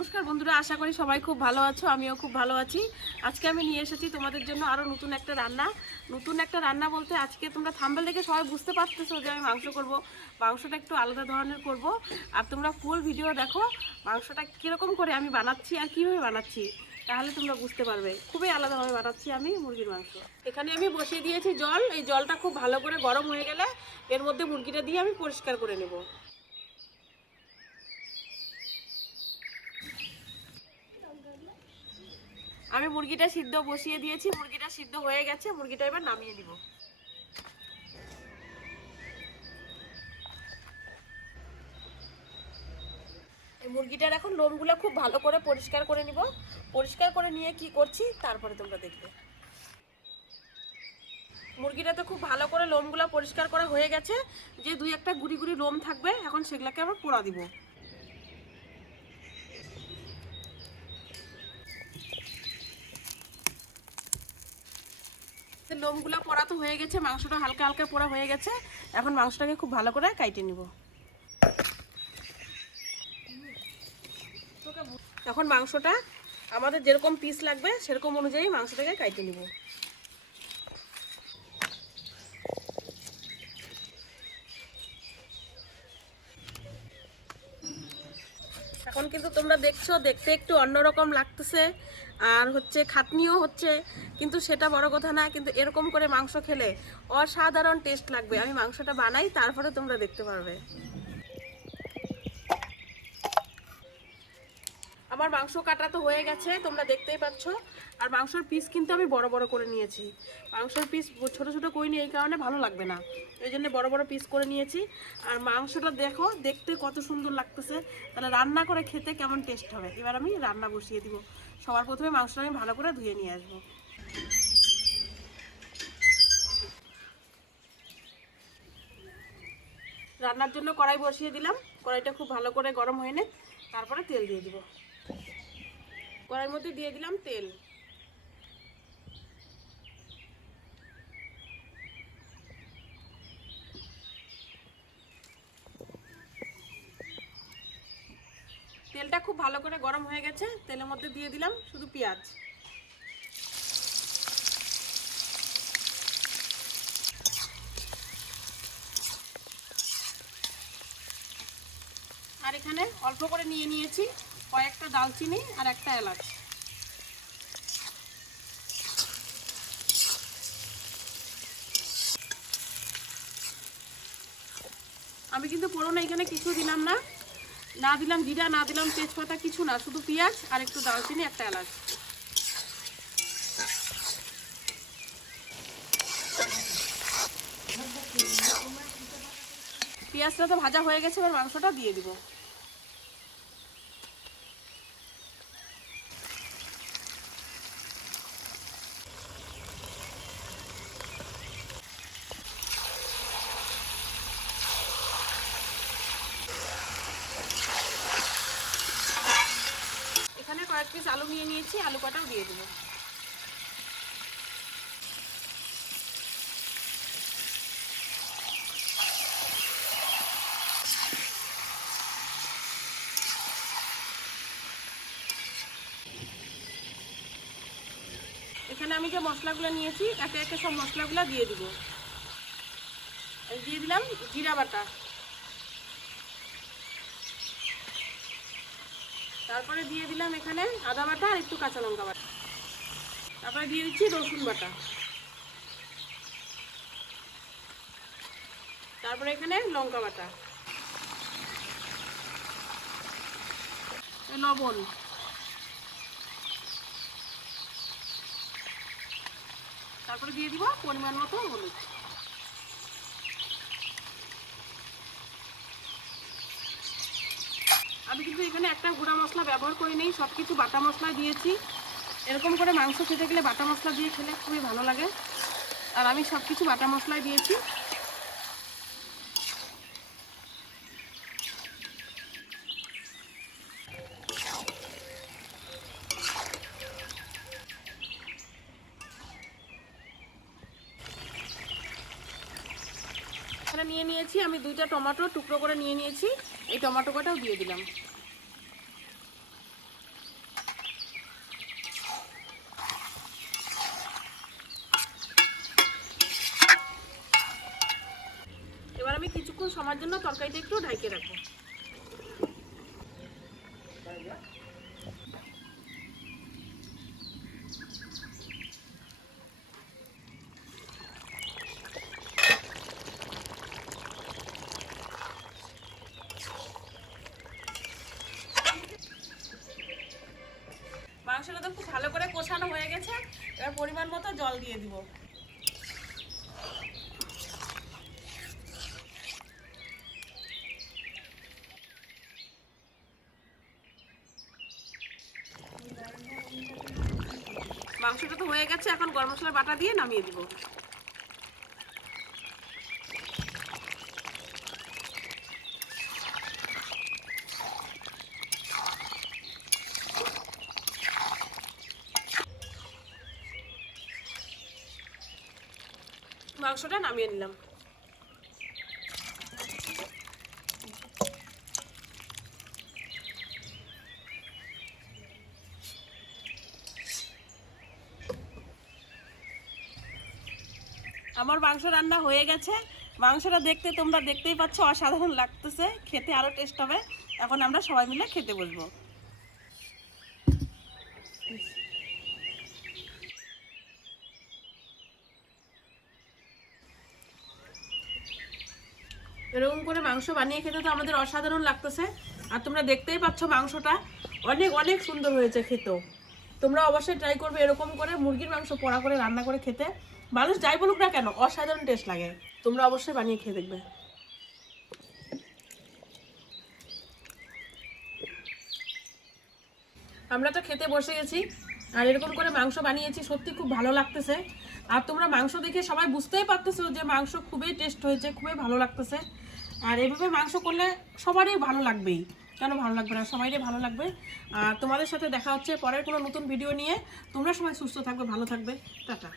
নমস্কার বন্ধুরা, আশা করি সবাই খুব ভালো আছো। আমিও খুব ভালো আছি। আজকে আমি নিয়ে এসেছি তোমাদের জন্য আরও নতুন একটা রান্না বলতে আজকে তোমরা থাম্বনেল দেখে সবাই বুঝতে পারতেছো যে আমি মাংস করব। মাংসটা একটু আলাদা ধরনের করব, আর তোমরা ফুল ভিডিও দেখো মাংসটা কীরকম করে আমি বানাচ্ছি আর কীভাবে বানাচ্ছি, তাহলে তোমরা বুঝতে পারবে। খুবই আলাদাভাবে বানাচ্ছি আমি মুরগির মাংস। এখানে আমি বসিয়ে দিয়েছি জল। এই জলটা খুব ভালো করে গরম হয়ে গেলে এর মধ্যে মুরগিটা দিয়ে আমি পরিষ্কার করে নেব। আমি মুরগিটা সিদ্ধ বসিয়ে দিয়েছি, মুরগিটা সিদ্ধ হয়ে গেছে। মুরগিটা এবার নামিয়ে দিব। এই মুরগিটার এখন লোমগুলো খুব ভালো করে পরিষ্কার করে নিব। পরিষ্কার করে নিয়ে কি করছি তারপরে তোমরা দেখবে। মুরগিটা তো খুব ভালো করে লোমগুলো পরিষ্কার করা হয়ে গেছে। যে দুই একটা গুড়ি গুড়ি লোম থাকবে এখন সেগুলোকে আবার পোড়া দিব। লোমগুলো পোড়া তো হয়ে গেছে, মাংসটা হালকা হালকা পোড়া হয়ে গেছে। এখন মাংসটাকে খুব ভালো করে কাইটে নিব। এখন মাংসটা আমাদের যেরকম পিস লাগবে সেরকম অনুযায়ী মাংসটাকে কাইটে নিব। এখন কিন্তু তোমরা দেখছো, দেখতে একটু অন্যরকম লাগতেছে আর খাটনিও হচ্ছে, কিন্তু সেটা বড় কথা না। কিন্তু এরকম করে মাংস খেলে অসাধারণ টেস্ট লাগবে। আমি মাংসটা বানাই, তারপরে তোমরা দেখতে পারবে। আমার মাংস কাটা তো হয়ে গেছে, তোমরা দেখতেই পাচ্ছ। আর মাংসের পিস কিন্তু আমি বড় বড় করে নিয়েছি। মাংসের পিস ছোট ছোট করিনি, এই কারণে ভালো লাগবে না, এই জন্য বড় বড় পিস করে নিয়েছি। আর মাংসটা দেখো, দেখতে কত সুন্দর লাগতেছে। তাহলে রান্না করে খেতে কেমন টেস্ট হবে। এবার আমি রান্না বসিয়ে দিব। সবার প্রথমে মাংসটা আমি ভালো করে ধুয়ে নিয়ে আসবো। রান্নার জন্য কড়াই বসিয়ে দিলাম। কড়াইটা খুব ভালো করে গরম হয়ে নে, তারপরে তেল দিয়ে দিব। কড়াইয়ের মধ্যে দিয়ে দিলাম তেল। তেলটা খুব ভালো করে গরম হয়ে গেছে। তেলের মধ্যে দিয়ে দিলাম শুধু পেঁয়াজ। আর এখানে অল্প করে নিয়ে নিয়েছি কয়েকটা দালচিনি আর একটা এলাচ। আমি কিন্তু ফোড়ন এখানে কিছু দিলাম না, না দিলাম জিরা, না দিলাম তেজপাতা, কিছু না, শুধু পেঁয়াজ আর একটু দালচিনি, একটা এলাচ। পেঁয়াজটা তো ভাজা হয়ে গেছে, এবার মাংসটা দিয়ে দিব। এখানে কয়েক পিস আলু নিয়ে নিয়েছি, আলু কাটাও দিয়ে দিব। এখানে আমি যে মশলাগুলো নিয়েছি একে একে সব মশলাগুলো দিয়ে দিব। দিয়ে দিলাম জিরা বাটা, তারপরে দিয়ে দিলাম এখানে আদা বাটা আর একটু কাঁচা লঙ্কা বাটা, তারপরে দিয়ে দিচ্ছি রসুন বাটা, তারপরে এখানে লঙ্কা বাটা, লবণ, তারপরে দিয়ে দিব পরিমাণ মতো হলুদ। আমি কিন্তু এখানে একটা গুঁড়া মশলা ব্যবহার করিনি, সব কিছু বাটা মশলা দিয়েছি। এরকম করে মাংস খেতে গেলে বাটা মশলা দিয়ে খেলে খুবই ভালো লাগে, আর আমি সব কিছু বাটা মশলাই দিয়েছি। এখানে নিয়ে নিয়েছি আমি দুইটা টমেটো টুকরো করে নিয়ে নিয়েছি, এই টমেটো কটাও দিয়ে দিলাম। আমি কিছুক্ষণ সময়ের জন্য তরকারিটা একটু ঢাকে রাখবো। মাংসটা তো খুব ভালো করে কষানো হয়ে গেছে, এবার পরিমাণ মতো জল দিয়ে দিব। মাংসটা তো হয়ে গেছে, এখন গরম মশলা বাটা দিয়ে নামিয়ে দিব। মাংসটা নামিয়ে নিলাম। আমার মাংস রান্না হয়ে গেছে। মাংসটা দেখতে তোমরা দেখতেই পাচ্ছ, অসাধারণ লাগতেছে, খেতে আরো টেস্ট হবে। এখন আমরা সবাই মিলে খেতে বসবো। এরকম করে মাংস বানিয়ে খেতে তো আমাদের অসাধারণ লাগতেছে। আর তোমরা দেখতেই পাচ্ছ মাংসটা অনেক অনেক সুন্দর হয়েছে খেতেও। তোমরা অবশ্যই ট্রাই করবে এরকম করে মুরগির মাংস পোড়া করে রান্না করে খেতে। মানুষ যাই বলুক না কেন, অসাধারণ টেস্ট লাগে। তোমরা অবশ্যই বানিয়ে খেয়ে দেখবে। আমরা তো খেতে বসে গেছি, আর এরকম করে মাংস বানিয়েছি, সত্যি খুব ভালো লাগতেছে। আর তোমরা মাংস দেখে সবাই বুঝতেই পারতেছো যে মাংস খুবই টেস্ট হয়েছে, খুবই ভালো লাগতেছে। আর এভাবে মাংস করলে সবারই ভালো লাগবেই, কেন ভালো লাগবে না, সবাইরই ভালো লাগবে। আর তোমাদের সাথে দেখা হচ্ছে পরের কোনো নতুন ভিডিও নিয়ে। তোমরা সবাই সুস্থ থাকবে, ভালো থাকবে, টাটা।